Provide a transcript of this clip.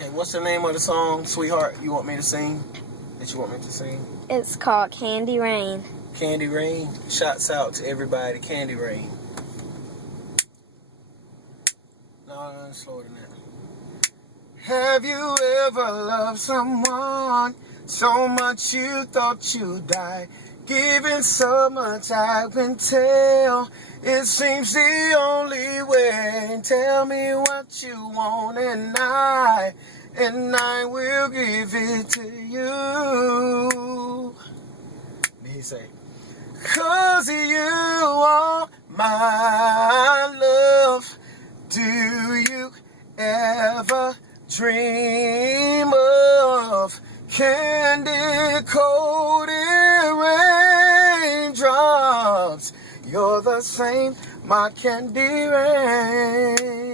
Okay, what's the name of the song, sweetheart, you want me to sing? That you want me to sing? It's called Candy Rain. Candy Rain. Shouts out to everybody. Candy Rain. No, slower than that. Have you ever loved someone so much you thought you'd die? Giving so much I can tell. It seems the only way. Tell me what you want and I will give it to you. Then he say, 'cause you are my love. Do you ever dream of candy coated raindrops? You're the same, my candy rain.